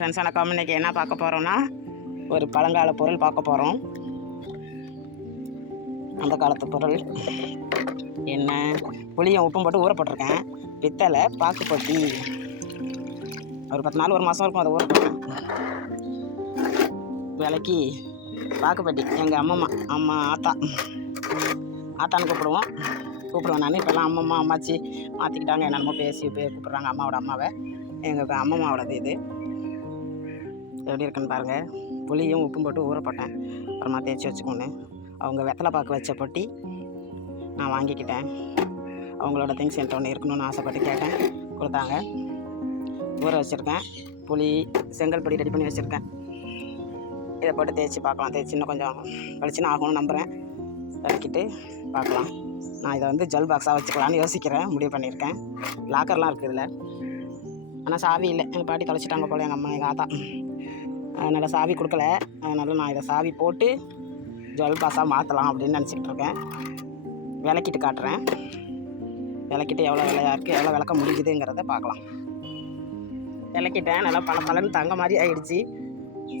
Friends வணக்கம். இன்றைக்கி என்ன பார்க்க போகிறோம்னா ஒரு பழங்கால பொருள் பார்க்க போகிறோம். அந்த காலத்து பொருள் என்ன, புளியும் உப்பும் போட்டு ஊற போட்டிருக்கேன். பித்தளை பாக்குப்பட்டி, ஒரு 10 நாள் ஒரு மாதம் இருக்கும். அதை ஊற போட்டேன். விலைக்கு பாக்குப்பட்டி எங்கள் அம்மா ஆத்தான்னு கூப்பிடுவேன் நான். இப்போல்லாம் அம்மம்மா அம்மாச்சி மாற்றிக்கிட்டாங்க. என்னென்னமோ பேசி கூப்பிட்றாங்க அம்மாவோட அம்மாவை. எங்கள் அம்மம்மாவோடது இது எப்படி இருக்குன்னு பாருங்கள். புளியும் உப்பும் போட்டு ஊற போட்டேன். அப்புறமா தேய்ச்சி வச்சுக்கோன்னு அவங்க வெத்தலை பாக்கு வச்ச பொட்டி நான் வாங்கிக்கிட்டேன். அவங்களோட திங்ஸ் என்கிட்ட ஒன்று இருக்கணும்னு ஆசைப்பட்டு கேட்டேன், கொடுத்தாங்க. ஊற வச்சுருக்கேன். புளி செங்கல் பொடி ரெடி பண்ணி வச்சுருக்கேன். இதை போட்டு தேய்ச்சி பார்க்கலாம். தேய்ச்சி இன்னும் கொஞ்சம் கழிச்சுன்னு ஆகணும்னு நம்புகிறேன். விளக்கிட்டு பார்க்கலாம். நான் இதை வந்து ஜல் பாக்ஸாக வச்சுக்கலான்னு யோசிக்கிறேன், முடிவு பண்ணியிருக்கேன். லாக்கர்லாம் இருக்குது இதில், ஆனால் சாவி இல்லை. எங்கள் பாட்டி தொலைச்சிட்டாங்க போல், எங்கள் அம்மா எங்கள் ஆத்தா. அதனால் சாவி கொடுக்கல. அதனால் நான் இதை சாவி போட்டு ஜுவல் பாஸாக மாற்றலாம் அப்படின்னு நினச்சிக்கிட்டு இருக்கேன். விளக்கிட்டு காட்டுறேன். விளக்கிட்டு எவ்வளோ விலையாக இருக்குது, எவ்வளோ விளக்க முடியுதுங்கிறத பார்க்கலாம். விளக்கிட்டேன். நல்லா பலன்னு தங்க மாதிரி ஆகிடுச்சு.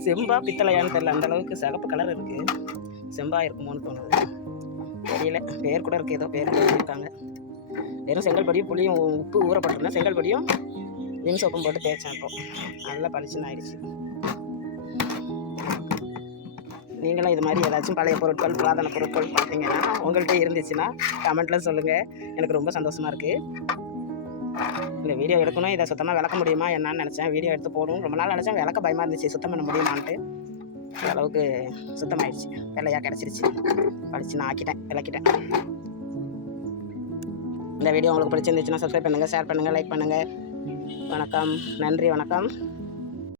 செம்பா பித்தளையான்னு தெரியல, அந்தளவுக்கு சிகப்பு கலர் இருக்குது. செம்பா இருக்குமோன்னு தோணுது, தெரியல. பேர் கூட இருக்குது, ஏதோ பேர் இருக்காங்க. வெறும் செங்கல் பொடியும் புளியும் உப்பு ஊறப்பட்டிருந்தேன். செங்கல் பொடியும் விம் சோப்பும் போட்டு தேய்ச்சேன். இப்போ நல்லா பளிச்சுன்னு ஆயிடுச்சு. நீங்களும் இது மாதிரி ஏதாச்சும் பழைய பொருட்கள், புராதன பொருட்கள் பார்த்தீங்கன்னா உங்கள்கிட்ட இருந்துச்சுன்னா கமெண்ட்டில் சொல்லுங்கள். எனக்கு ரொம்ப சந்தோஷமாக இருக்குது. இந்த வீடியோ எடுக்கணும், இதை சுத்தமாக விளக்க முடியுமா என்னன்னு நினச்சேன். வீடியோ எடுத்து போடணும் ரொம்ப நாள் நினச்சேன். விளக்க பயமாக இருந்துச்சு, சுத்தம் பண்ண முடியுமான்ட்டு. அளவுக்கு சுத்தமாகிடுச்சு, வெள்ளையாக கிடச்சிருச்சு. பளிச்சு நான் ஆக்கிட்டேன், விளக்கிட்டேன். இந்த வீடியோ உங்களுக்கு பிடிச்சிருந்துச்சுன்னா சப்ஸ்கிரைப் பண்ணுங்கள், ஷேர் பண்ணுங்கள், லைக் பண்ணுங்கள். வணக்கம், நன்றி, வணக்கம்.